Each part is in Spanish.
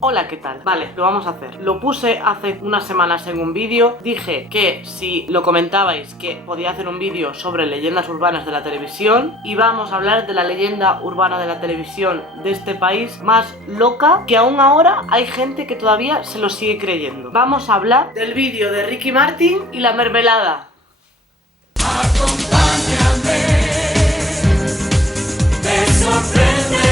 Hola, ¿qué tal? Vale, lo vamos a hacer. Lo puse hace unas semanas en un vídeo. Dije que si lo comentabais que podía hacer un vídeo sobre leyendas urbanas de la televisión. Y vamos a hablar de la leyenda urbana de la televisión de este país más loca, que aún ahora hay gente que todavía se lo sigue creyendo. Vamos a hablar del vídeo de Ricky Martin y la mermelada. Acompáñame, me sorprenderá.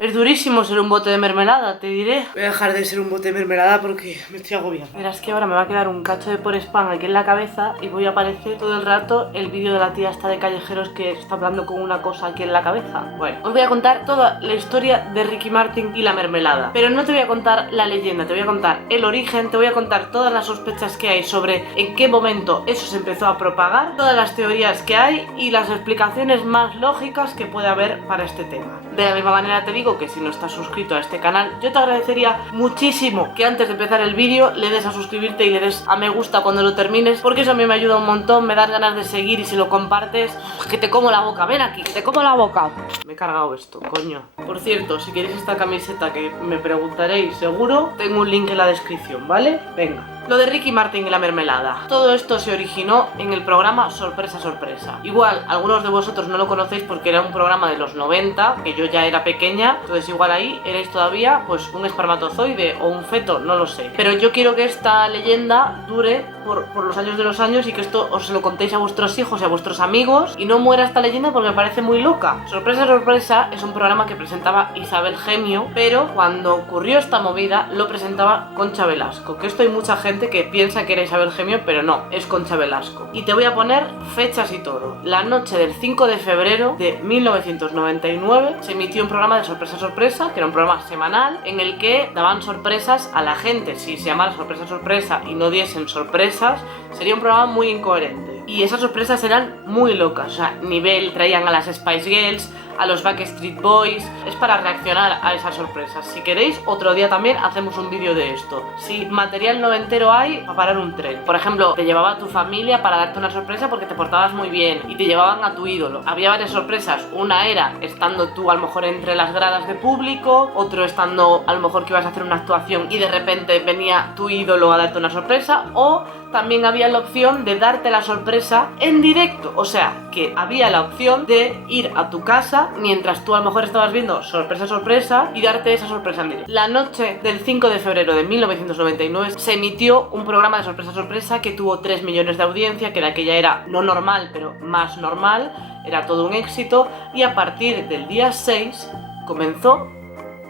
Es durísimo ser un bote de mermelada, te diré. Voy a dejar de ser un bote de mermelada porque me estoy agobiando. Verás que ahora me va a quedar un cacho de por spam aquí en la cabeza y voy a aparecer todo el rato el vídeo de la tía esta de callejeros que está hablando con una cosa aquí en la cabeza. Bueno, os voy a contar toda la historia de Ricky Martin y la mermelada. Pero no te voy a contar la leyenda, te voy a contar el origen, te voy a contar todas las sospechas que hay sobre en qué momento eso se empezó a propagar, todas las teorías que hay y las explicaciones más lógicas que puede haber para este tema. De la misma manera te digo que si no estás suscrito a este canal, yo te agradecería muchísimo que antes de empezar el vídeo le des a suscribirte y le des a me gusta cuando lo termines, porque eso a mí me ayuda un montón, me das ganas de seguir y si lo compartes, que te como la boca, ven aquí, que te como la boca. Me he cargado esto, coño. Por cierto, si queréis esta camiseta que me preguntaréis seguro, tengo un link en la descripción, ¿vale? Venga. Lo de Ricky Martin y la mermelada. Todo esto se originó en el programa Sorpresa Sorpresa. Igual, algunos de vosotros no lo conocéis porque era un programa de los 90, que yo ya era pequeña, entonces igual ahí erais todavía pues un espermatozoide o un feto, no lo sé. Pero yo quiero que esta leyenda dure por los años de los años y que esto os lo contéis a vuestros hijos y a vuestros amigos y no muera esta leyenda porque me parece muy loca. Sorpresa Sorpresa es un programa que presentaba Isabel Gemio, pero cuando ocurrió esta movida lo presentaba Concha Velasco, que esto hay mucha gente que piensa que era Isabel Gemio, pero no, es Concha Velasco. Y te voy a poner fechas y todo. La noche del 5 de febrero de 1999 se emitió un programa de Sorpresa Sorpresa, que era un programa semanal en el que daban sorpresas a la gente. Si se llamara Sorpresa Sorpresa y no diesen sorpresas, sería un programa muy incoherente. Y esas sorpresas eran muy locas, o sea, nivel, traían a las Spice Girls, a los Backstreet Boys, es para reaccionar a esas sorpresas. Si queréis, otro día también hacemos un vídeo de esto. Si material noventero hay, para parar un tren. Por ejemplo, te llevaba a tu familia para darte una sorpresa porque te portabas muy bien y te llevaban a tu ídolo. Había varias sorpresas, una era estando tú a lo mejor entre las gradas de público, otro estando a lo mejor que ibas a hacer una actuación y de repente venía tu ídolo a darte una sorpresa, o también había la opción de darte la sorpresa en directo, o sea, que había la opción de ir a tu casa mientras tú a lo mejor estabas viendo Sorpresa Sorpresa y darte esa sorpresa en directo. La noche del 5 de febrero de 1999 se emitió un programa de Sorpresa Sorpresa que tuvo 3 millones de audiencia, que de aquella era no normal, pero más normal, era todo un éxito, y a partir del día 6 comenzó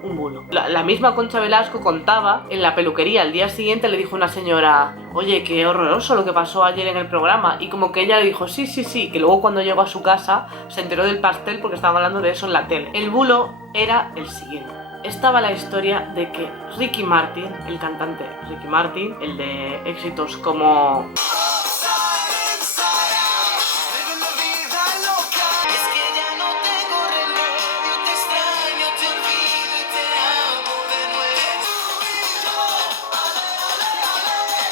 un bulo. La misma Concha Velasco contaba en la peluquería, al día siguiente le dijo una señora: oye, qué horroroso lo que pasó ayer en el programa, y como que ella le dijo sí, que luego cuando llegó a su casa se enteró del pastel porque estaban hablando de eso en la tele. El bulo era el siguiente. Estaba la historia de que Ricky Martin, el cantante Ricky Martin, el de éxitos como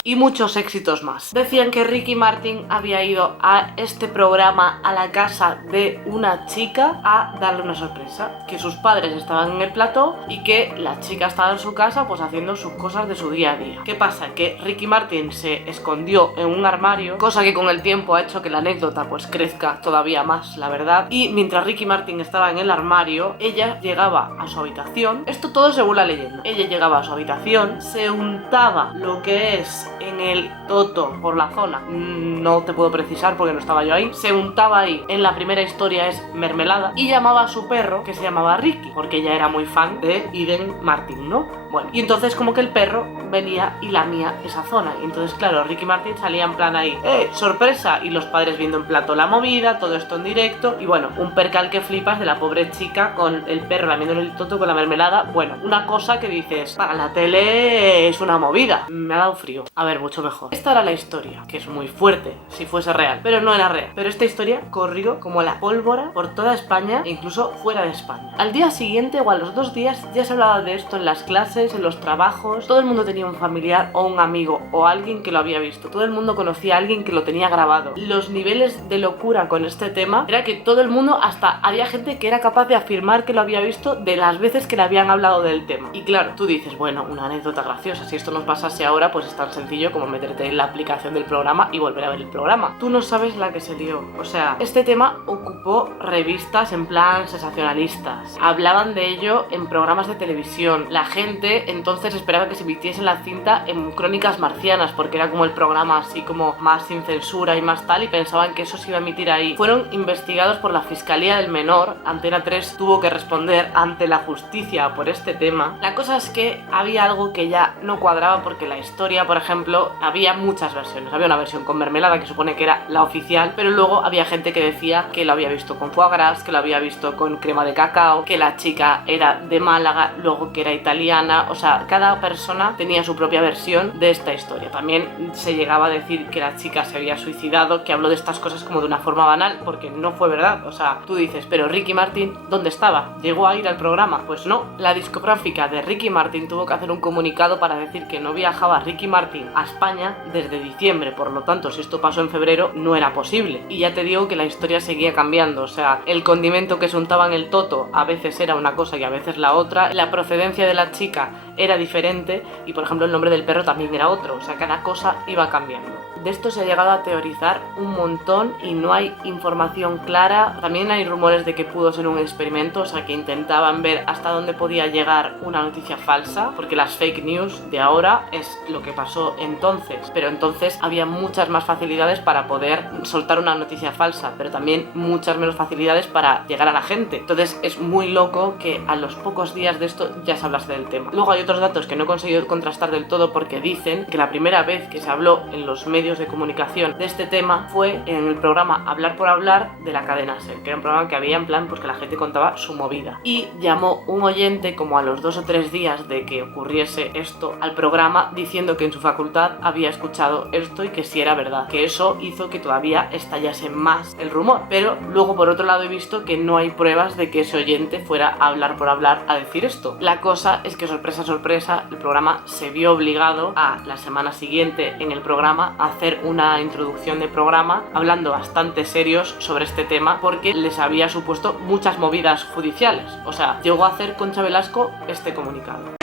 y muchos éxitos más, decían que Ricky Martin había ido a este programa a la casa de una chica a darle una sorpresa, que sus padres estaban en el plató y que la chica estaba en su casa pues haciendo sus cosas de su día a día. ¿Qué pasa? Que Ricky Martin se escondió en un armario, cosa que con el tiempo ha hecho que la anécdota pues crezca todavía más, la verdad, y mientras Ricky Martin estaba en el armario, ella llegaba a su habitación, esto todo según la leyenda, ella llegaba a su habitación, se untaba lo que es en el toto por la zona, no te puedo precisar porque no estaba yo ahí, se untaba ahí, en la primera historia es mermelada, y llamaba a su perro, que se llamaba Ricky, porque ella era muy fan de Eden Martin, ¿no? Bueno, y entonces como que el perro venía y lamía esa zona, y entonces claro, Ricky Martin salía en plan ahí, sorpresa, y los padres viendo en plato la movida, todo esto en directo, y bueno, un percal que flipas de la pobre chica con el perro lamiéndole el toto con la mermelada. Bueno, una cosa que dices, para la tele es una movida. Me ha dado frío. A ver, mucho mejor. Esta era la historia, que es muy fuerte si fuese real, pero no era real. Pero esta historia corrió como la pólvora por toda España e incluso fuera de España. Al día siguiente o a los 2 días ya se hablaba de esto en las clases, en los trabajos. Todo el mundo tenía un familiar o un amigo o alguien que lo había visto. Todo el mundo conocía a alguien que lo tenía grabado. Los niveles de locura con este tema era que todo el mundo, hasta había gente que era capaz de afirmar que lo había visto de las veces que le habían hablado del tema. Y claro, tú dices, bueno, una anécdota graciosa, si esto nos pasase ahora, pues es tan sencillo como meterte en la aplicación del programa y volver a ver el programa. Tú no sabes la que se lió. O sea, este tema ocupó revistas en plan sensacionalistas. Hablaban de ello en programas de televisión. La gente entonces esperaba que se emitiese la cinta en Crónicas Marcianas, porque era como el programa así como más sin censura y más tal, y pensaban que eso se iba a emitir ahí. Fueron investigados por la Fiscalía del Menor. Antena 3 tuvo que responder ante la justicia por este tema. La cosa es que había algo que ya no cuadraba, porque la historia, por ejemplo, había muchas versiones. Había una versión con mermelada que supone que era la oficial, pero luego había gente que decía que lo había visto con foie gras, que lo había visto con crema de cacao, que la chica era de Málaga, luego que era italiana. O sea, cada persona tenía su propia versión de esta historia. También se llegaba a decir que la chica se había suicidado, que habló de estas cosas como de una forma banal, porque no fue verdad. O sea, tú dices, pero Ricky Martin, ¿dónde estaba? ¿Llegó a ir al programa? Pues no. La discográfica de Ricky Martin tuvo que hacer un comunicado para decir que no viajaba Ricky Martin a España desde diciembre. Por lo tanto, si esto pasó en febrero, no era posible. Y ya te digo que la historia seguía cambiando. O sea, el condimento que se untaba en el toto a veces era una cosa y a veces la otra. La procedencia de la chica era diferente y, por ejemplo, el nombre del perro también era otro. O sea, cada cosa iba cambiando. De esto se ha llegado a teorizar un montón y no hay información clara. También hay rumores de que pudo ser un experimento, o sea, que intentaban ver hasta dónde podía llegar una noticia falsa, porque las fake news de ahora es lo que pasó entonces, pero entonces había muchas más facilidades para poder soltar una noticia falsa, pero también muchas menos facilidades para llegar a la gente. Entonces es muy loco que a los pocos días de esto ya se hablase del tema. Luego hay otros datos que no he conseguido contrastar del todo, porque dicen que la primera vez que se habló en los medios de comunicación de este tema fue en el programa Hablar por Hablar de la cadena SER, que era un programa que había en plan pues que la gente contaba su movida, y llamó un oyente como a los 2 o 3 días de que ocurriese esto al programa diciendo que en su facultad había escuchado esto y que sí era verdad, que eso hizo que todavía estallase más el rumor. Pero luego por otro lado he visto que no hay pruebas de que ese oyente fuera a Hablar por Hablar a decir esto. La cosa es que, sorpresa sorpresa, el programa se vio obligado a la semana siguiente en el programa a hacer una introducción de programa hablando bastante serios sobre este tema, porque les había supuesto muchas movidas judiciales. O sea, llegó a hacer Concha Velasco este comunicado.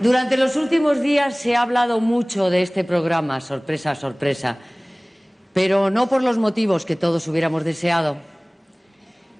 Durante los últimos días se ha hablado mucho de este programa, sorpresa, sorpresa, pero no por los motivos que todos hubiéramos deseado.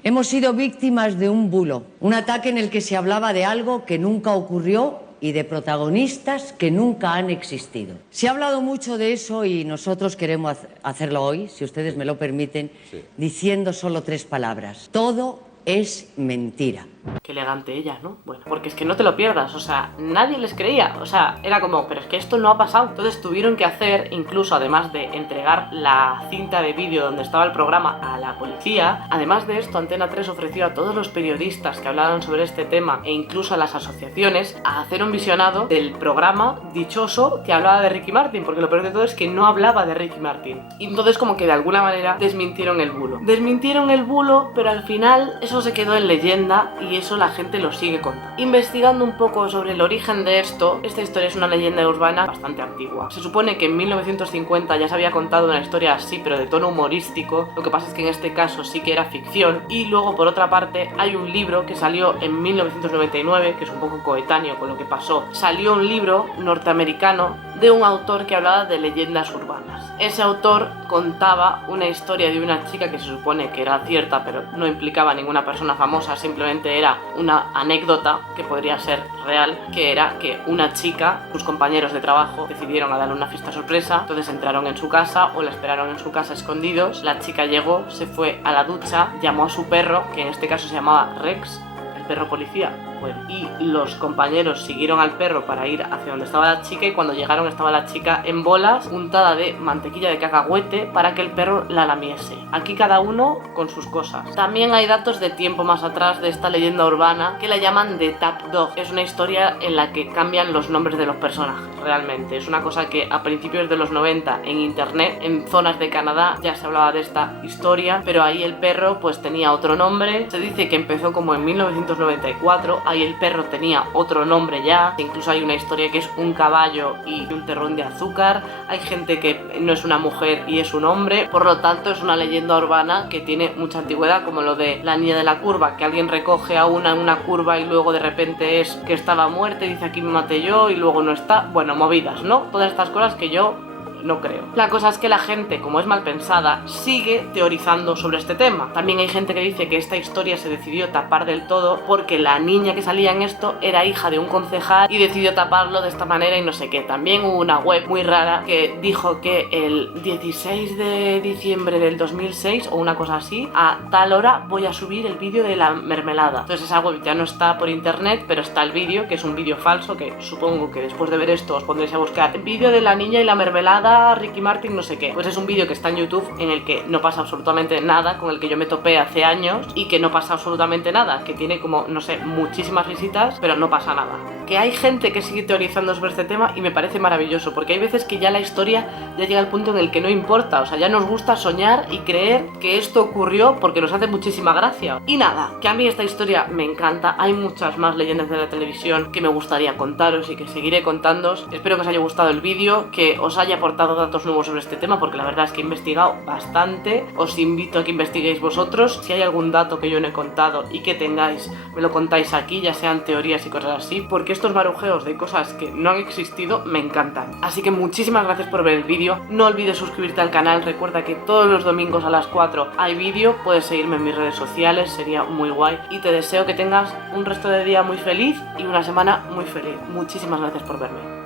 Hemos sido víctimas de un bulo, un ataque en el que se hablaba de algo que nunca ocurrió y de protagonistas que nunca han existido. Se ha hablado mucho de eso y nosotros queremos hacerlo hoy, si ustedes me lo permiten, diciendo solo 3 palabras. Todo es mentira. Qué elegante ella, ¿no? Bueno, porque es que no te lo pierdas, o sea, nadie les creía, o sea, era como, pero es que esto no ha pasado. Entonces tuvieron que hacer, incluso además de entregar la cinta de vídeo donde estaba el programa a la policía, además de esto, Antena 3 ofreció a todos los periodistas que hablaban sobre este tema e incluso a las asociaciones a hacer un visionado del programa dichoso que hablaba de Ricky Martin, porque lo peor de todo es que no hablaba de Ricky Martin. Y entonces como que de alguna manera desmintieron el bulo. Desmintieron el bulo, pero al final eso se quedó en leyenda y eso la gente lo sigue contando. Investigando un poco sobre el origen de esto, esta historia es una leyenda urbana bastante antigua. Se supone que en 1950 ya se había contado una historia así, pero de tono humorístico. Lo que pasa es que en este caso sí que era ficción. Y luego, por otra parte, hay un libro que salió en 1999, que es un poco coetáneo con lo que pasó. Salió un libro norteamericano de un autor que hablaba de leyendas urbanas. Ese autor contaba una historia de una chica que se supone que era cierta, pero no implicaba a ninguna persona famosa, simplemente era una anécdota que podría ser real, que era que una chica, sus compañeros de trabajo, decidieron a darle una fiesta sorpresa, entonces entraron en su casa o la esperaron en su casa escondidos. La chica llegó, se fue a la ducha, llamó a su perro, que en este caso se llamaba Rex, el perro policía, puede. Y los compañeros siguieron al perro para ir hacia donde estaba la chica y cuando llegaron estaba la chica en bolas, untada de mantequilla de cacahuete para que el perro la lamiese. Aquí cada uno con sus cosas. También hay datos de tiempo más atrás de esta leyenda urbana que la llaman The Tap Dog. Es una historia en la que cambian los nombres de los personajes, realmente. Es una cosa que a principios de los 90 en internet, en zonas de Canadá, ya se hablaba de esta historia, pero ahí el perro pues tenía otro nombre. Se dice que empezó como en 1994, ahí el perro tenía otro nombre ya, incluso hay una historia que es un caballo y un terrón de azúcar. Hay gente que no es una mujer y es un hombre, por lo tanto es una leyenda urbana que tiene mucha antigüedad, como lo de la niña de la curva, que alguien recoge a una en una curva y luego de repente es que estaba muerta y dice aquí me maté yo y luego no está. Bueno, movidas, ¿no? Todas estas cosas que yo no creo. La cosa es que la gente, como es mal pensada, sigue teorizando sobre este tema. También hay gente que dice que esta historia se decidió tapar del todo porque la niña que salía en esto era hija de un concejal y decidió taparlo de esta manera y no sé qué. También hubo una web muy rara que dijo que el 16 de diciembre del 2006 o una cosa así, a tal hora voy a subir el vídeo de la mermelada. Entonces esa web ya no está por internet, pero está el vídeo, que es un vídeo falso, que supongo que después de ver esto os pondréis a buscar el vídeo de la niña y la mermelada, Ricky Martin, no sé qué. Pues es un vídeo que está en YouTube en el que no pasa absolutamente nada, con el que yo me topé hace años y que no pasa absolutamente nada, que tiene como, no sé, muchísimas visitas, pero no pasa nada. Que hay gente que sigue teorizando sobre este tema y me parece maravilloso, porque hay veces que ya la historia ya llega al punto en el que no importa, o sea, ya nos gusta soñar y creer que esto ocurrió porque nos hace muchísima gracia. Y nada, que a mí esta historia me encanta, hay muchas más leyendas de la televisión que me gustaría contaros y que seguiré contándoos. Espero que os haya gustado el vídeo, que os haya aportado datos nuevos sobre este tema, porque la verdad es que he investigado bastante. Os invito a que investiguéis vosotros. Si hay algún dato que yo no he contado y que tengáis, me lo contáis aquí, ya sean teorías y cosas así, porque estos marujeos de cosas que no han existido me encantan. Así que muchísimas gracias por ver el vídeo. No olvides suscribirte al canal. Recuerda que todos los domingos a las 4 hay vídeo. Puedes seguirme en mis redes sociales, sería muy guay. Y te deseo que tengas un resto de día muy feliz y una semana muy feliz. Muchísimas gracias por verme.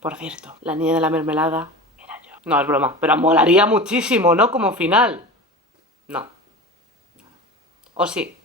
Por cierto, la niña de la mermelada era yo. No, es broma, pero molaría muchísimo, ¿no? Como final. No. ¿O sí?